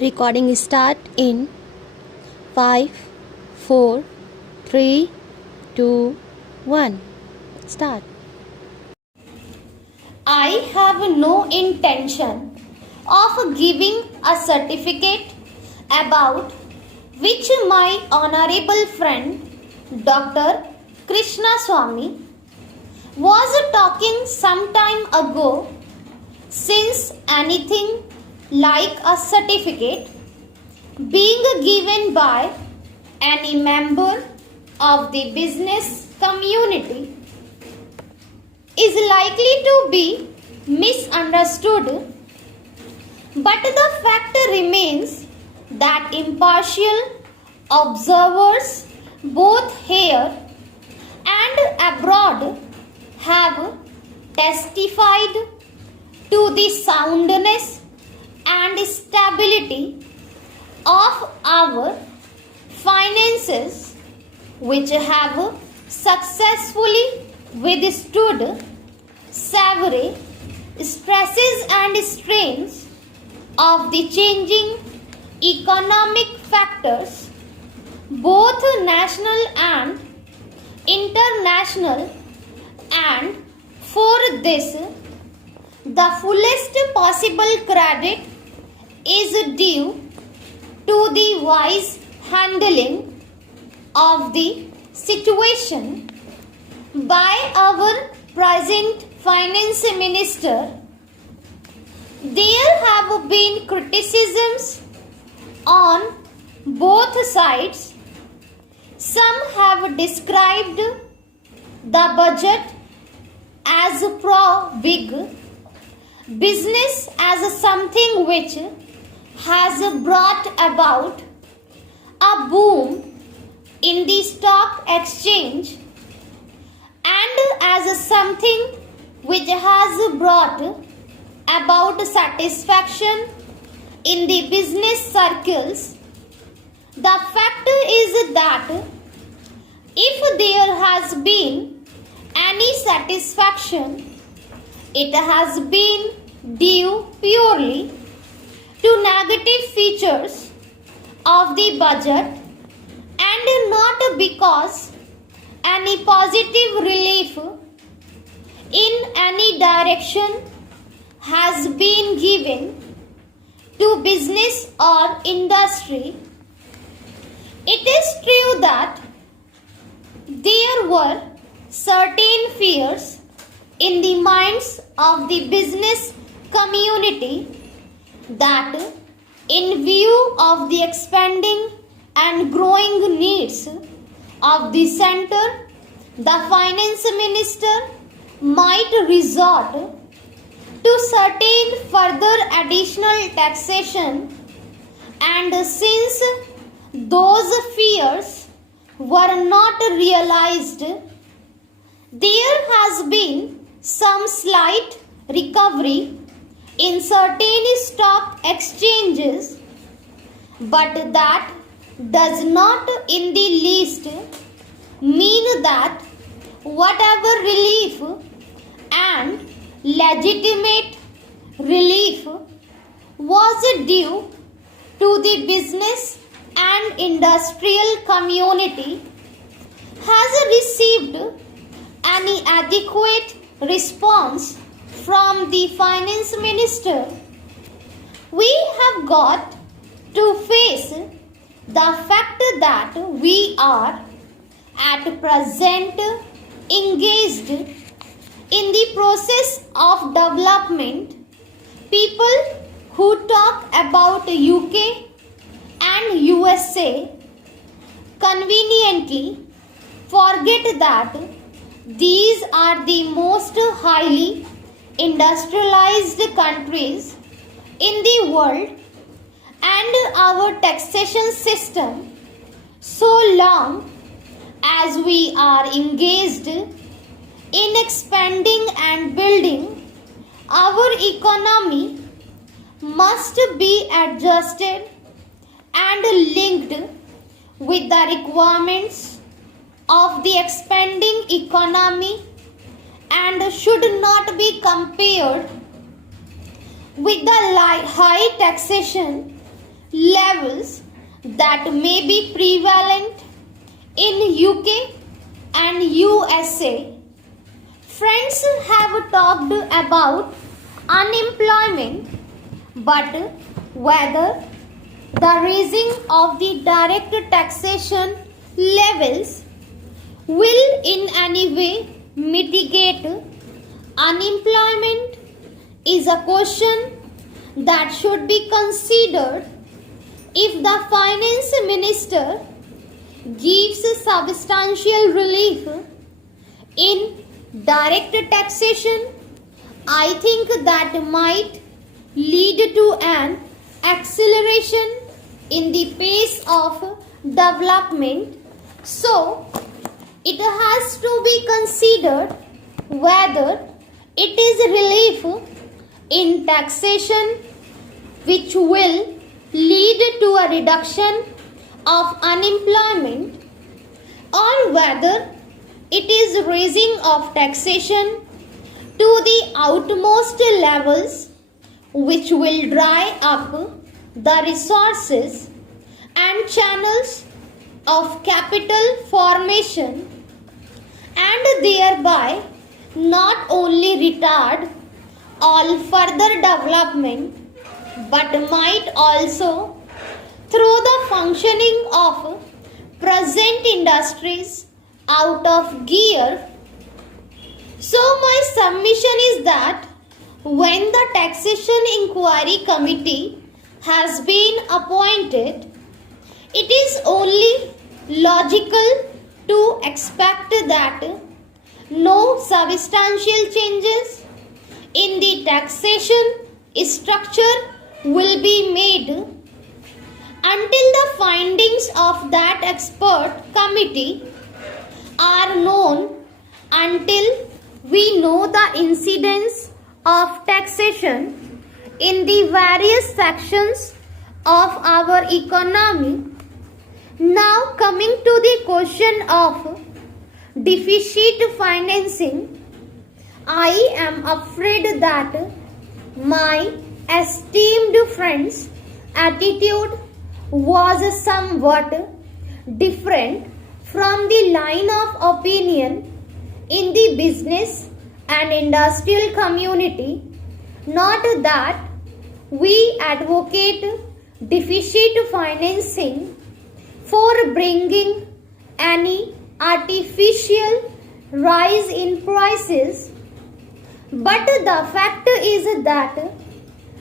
Recording start in 5, 4, 3, 2, 1. Start. I have no intention of giving a certificate about which my honorable friend Dr. Krishna Swami was talking some time ago, since anything like a certificate being given by any member of the business community is likely to be misunderstood, but the fact remains that impartial observers both here and abroad have testified to the soundness and stability of our finances, which have successfully withstood severe stresses and strains of the changing economic factors, both national and international, and for this the fullest possible credit is due to the wise handling of the situation by our present finance minister. There have been criticisms on both sides. Some have described the budget as pro-big business, as something which has brought about a boom in the stock exchange, and as something which has brought about satisfaction in the business circles. The fact is that if there has been any satisfaction, it has been due purely to negative features of the budget, and not because any positive relief in any direction has been given to business or industry. It is true that there were certain fears in the minds of the business community that, in view of the expanding and growing needs of the center, the finance minister might resort to certain further additional taxation, and since those fears were not realized, there has been some slight recovery in certain stock exchanges, but that does not in the least mean that whatever relief and legitimate relief was due to the business and industrial community has received any adequate response from the finance minister. We have got to face the fact that we are at present engaged in the process of development. People who talk about UK and USA conveniently forget that these are the most highly industrialized countries in the world, and our taxation system, so long as we are engaged in expanding and building our economy, must be adjusted and linked with the requirements of the expanding economy, and should not be compared with the high taxation levels that may be prevalent in UK and USA. Friends have talked about unemployment, but whether the raising of the direct taxation levels will in any way mitigate unemployment is a question that should be considered if the finance minister gives substantial relief in direct taxation. I think that might lead to an acceleration in the pace of development. So, it has to be considered whether it is relief in taxation which will lead to a reduction of unemployment, or whether it is raising of taxation to the outmost levels which will dry up the resources and channels of capital formation and thereby not only retard all further development but might also throw the functioning of present industries out of gear. So my submission is that when the taxation inquiry committee has been appointed, it is only logical to expect that no substantial changes in the taxation structure will be made until the findings of that expert committee are known, until we know the incidence of taxation in the various sections of our economy. Now coming to the question of deficit financing, I am afraid that my esteemed friend's attitude was somewhat different from the line of opinion in the business and industrial community. Not that we advocate deficit financing for bringing any artificial rise in prices, but the fact is that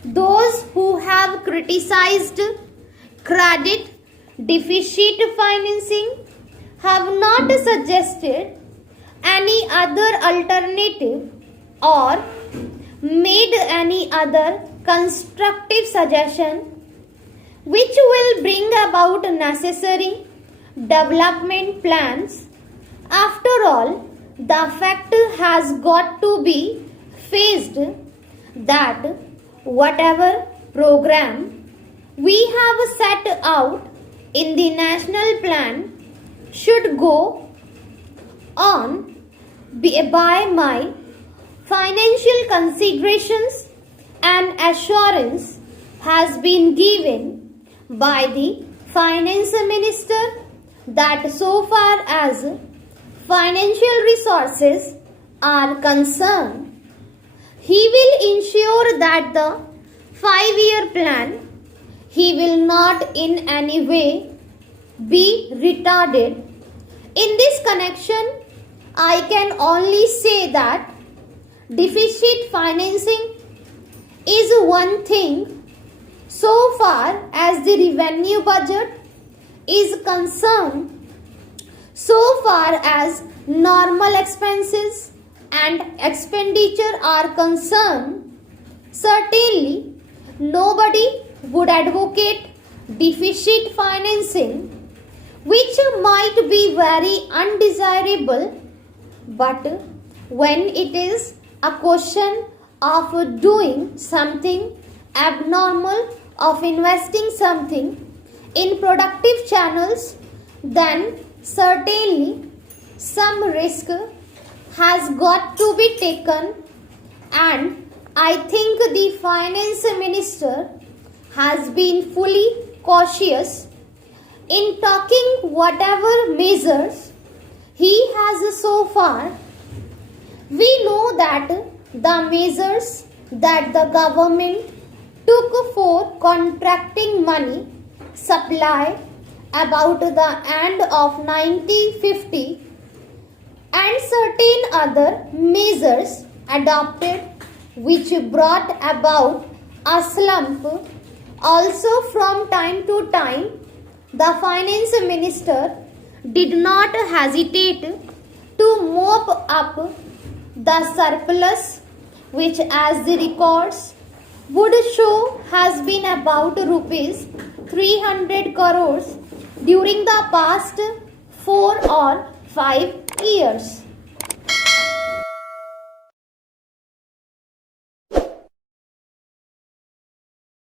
those who have criticized credit deficit financing have not suggested any other alternative or made any other constructive suggestion which will bring about necessary development plans. After all, the fact has got to be faced that whatever program we have set out in the national plan should go on by my financial considerations and assurance has been given by the finance minister that so far as financial resources are concerned, he will ensure that the 5-year plan he will not in any way be retarded. In this connection, I can only say that deficit financing is one thing so far as the revenue budget is concerned. So far as normal expenses and expenditure are concerned, certainly nobody would advocate deficit financing, which might be very undesirable, but when it is a question of doing something abnormal, of investing something in productive channels, then certainly some risk has got to be taken, and I think the finance minister has been fully cautious in taking whatever measures he has so far. We know that the measures that the government took for contracting money supply about the end of 1950 and certain other measures adopted which brought about a slump. Also from time to time the finance minister did not hesitate to mop up the surplus, which as the records would show has been about rupees 300 crores during the past 4 or 5 years.